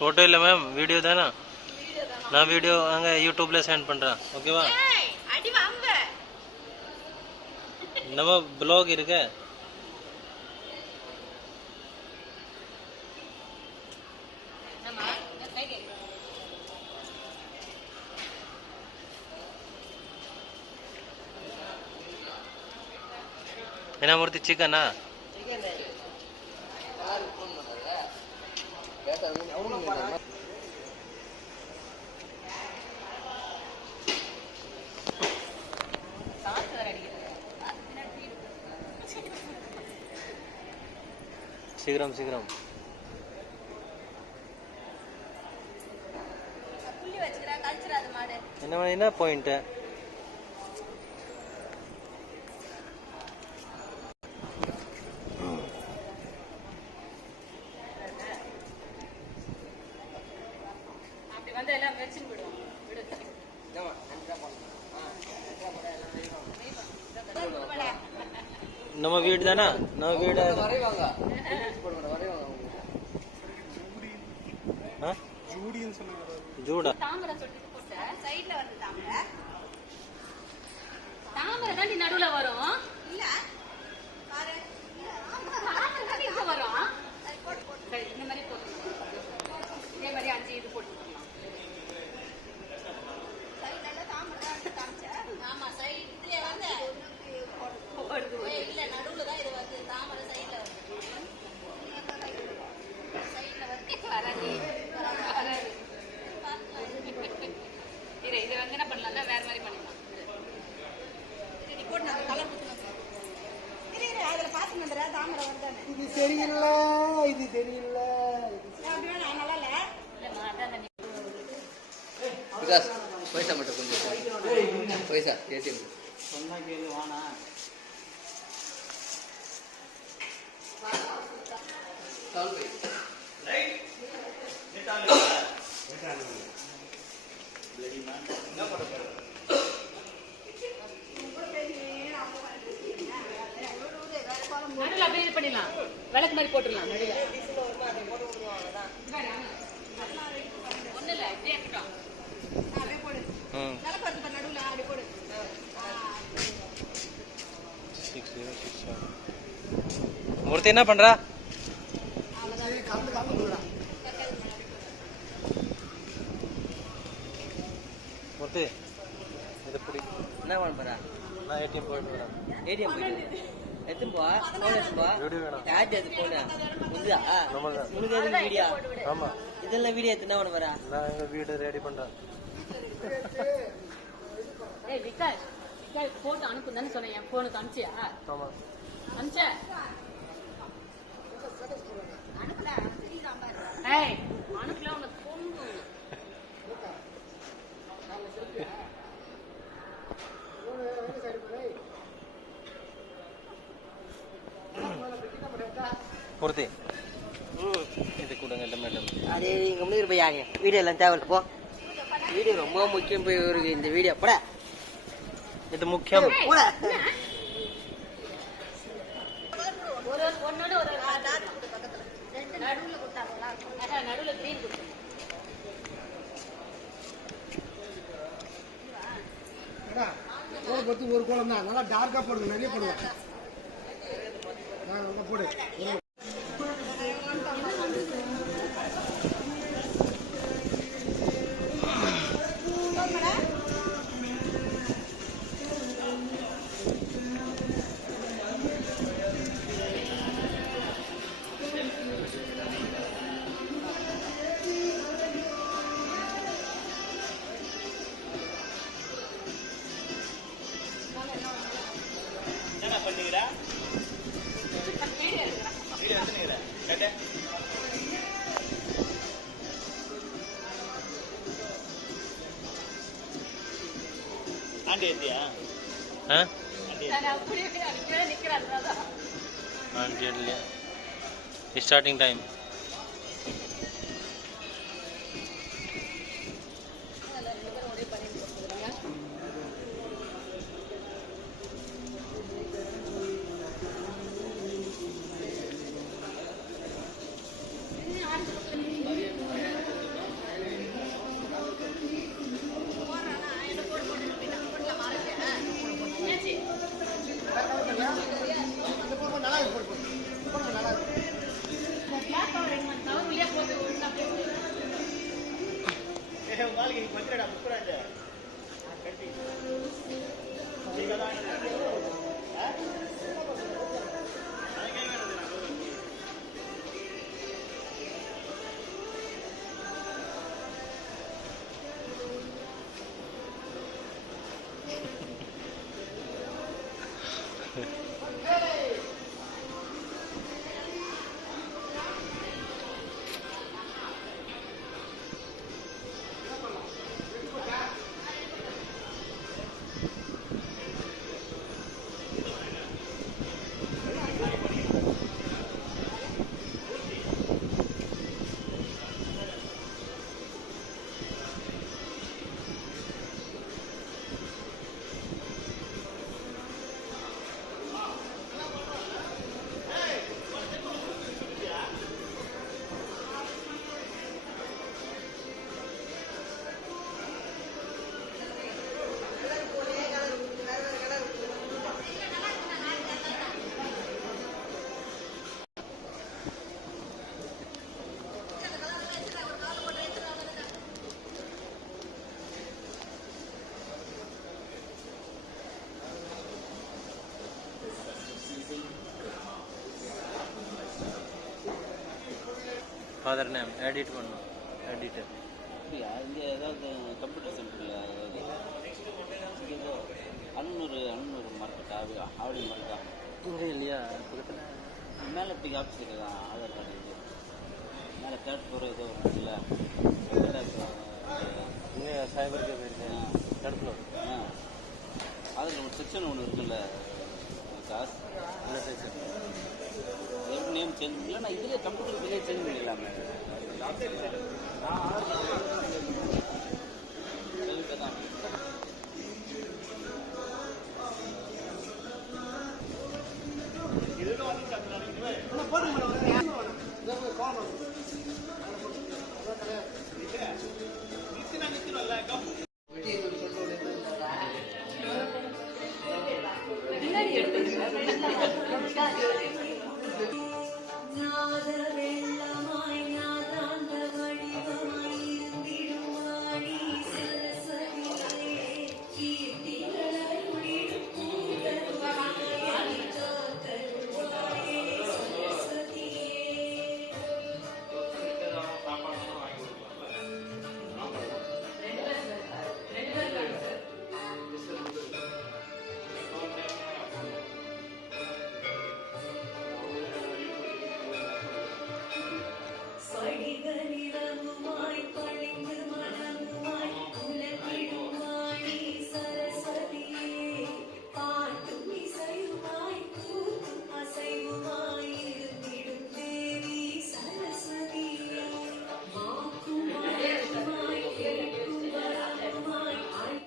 Photo இல்ல ma'am video தானா நான் வீடியோ அங்க யூடியூப்ல சென்ட் பண்றேன் ஓகேவா அடி வாங்க நம்ம blog இருக்கு என்ன மூர்த்தி சிக்கனா சீக்கிரம் சீக்கிரம் என்ன பாயிண்ட் நம்ம வீடு தானா நம்ம வீடு ஜூடா தாமரை சொல்லிட்டு போட்ட சைடுல வந்து தாமரை தாமரை தான் நடுவுல வரும் இல்ல பாரு தாமரை தான் இங்க வரும் சரி போடு போடு சரி இந்த மாதிரி போடு இதே மாதிரி 5 இது போட்டு சைடுல தாமரை தான் காமிச்ச ஆமா சைடு இதுல வந்து போடுது இல்ல நடுவுல தான் இது வந்து தாமரை சைடுல வந்து சைடுல வந்து வரடி இது வந்து என்ன பண்ணலாம்னா வேற மாதிரி பண்ணிடலாம் இது போட்டு நான் கலர் குத்துறேன் இரு அதுல பாத்து நம்பற தாமரை வந்தானே இது சரியில்ல இது தெரியல அப்படியே நல்லா இல்ல இல்ல அதான் விகாஸ் பைசா மட்டும் கொஞ்சம் பைசா ஏடிஎம் சொன்னா கேளு வானா கால் பை ரைட் நெட்டால நெட்டால ब्लडी मैन என்ன பண்ண போற நடுல அப்படியே இது பண்ணிடலாம் விளக்கு மாதிரி போட்டுடலாம் நடுல போட்டு விடுவாங்க தான் ஒண்ணு இல்ல இப்படியே இருக்கட்டும் அப்படியே போடு விளக்கு வந்து நடுல அப்படியே போடு 6067 மூர்த்தி என்ன பண்றா கலந்து கலந்து போடுடா மூர்த்தி இது புடி என்ன பண்ணறா நான் ஏடிஎம் போயிட்டு வரேன் ஏடிஎம் போயிடு எத்தனை போ போடுப்பா வீடியோ வேணும் யார் அது போனா புரியுதா நமக்கு இது வீடியோ ஆமா இதெல்லாம் வீடியோ எத்தனை பண்ண வரா நான் எங்க வீடியோ ரெடி பண்றேன் ஏய் விகாஷ் போட்டோ அனுப்புன்னு சொன்னேன் என் போனுக்கு அனுப்பிச்சியா ஆமா அனுப்பிச்ச அனுப்பல ஏய் அனுப்பல உனக்கு போன் மூர்த்தி இது கொடுங்க இல்லை மேடம் அது இங்கே முடிவு போய் ஆங்க வீடியோ எல்லாம் தேவை போ வீடியோ ரொம்ப முக்கியம் போய் இருக்கு இந்த வீடியோ போட இது முக்கியம் போட ஒன்னோட ஒரு நடுவுல கொடுத்தாங்களா நடுவுல கிரீன் கொடுத்தாங்க ஒரு கோலம் தான் நல்லா டார்க்கா போடுங்க நிறைய போடுவாங்க போடு என்ன பண்ணுகிறா ஆண்டி ஏத்தியா ஆண்டி இல்லையா starting time father name edit பண்ணணும். எடிட்டர் இங்கே ஏதாவது கம்ப்யூட்டர் சென்டரில் ஏதோ அன்னூர் மார்க்கெட்டா ஆவடி மார்க்கெட்டா இங்கே இல்லையா பக்கத்தில் மேலே பிக் ஆஃபீஸ் இருக்குதா ஆதார் கார்டு இது மேலே தேர்ட் ஃப்ளோர் ஏதோ இல்லை இங்கே சைபருக்கு போயிருக்கேன். Third floor. அதில் ஒரு செக்ஷன் ஒன்று இருக்குல்ல காசு என்ன செக்ஷன் எப்படி நேம் சேஞ்ச் இல்லைன்னா இதிலே கம்ப்யூட்டர் இதிலே சேஞ்ச் பண்ணிடலாமே.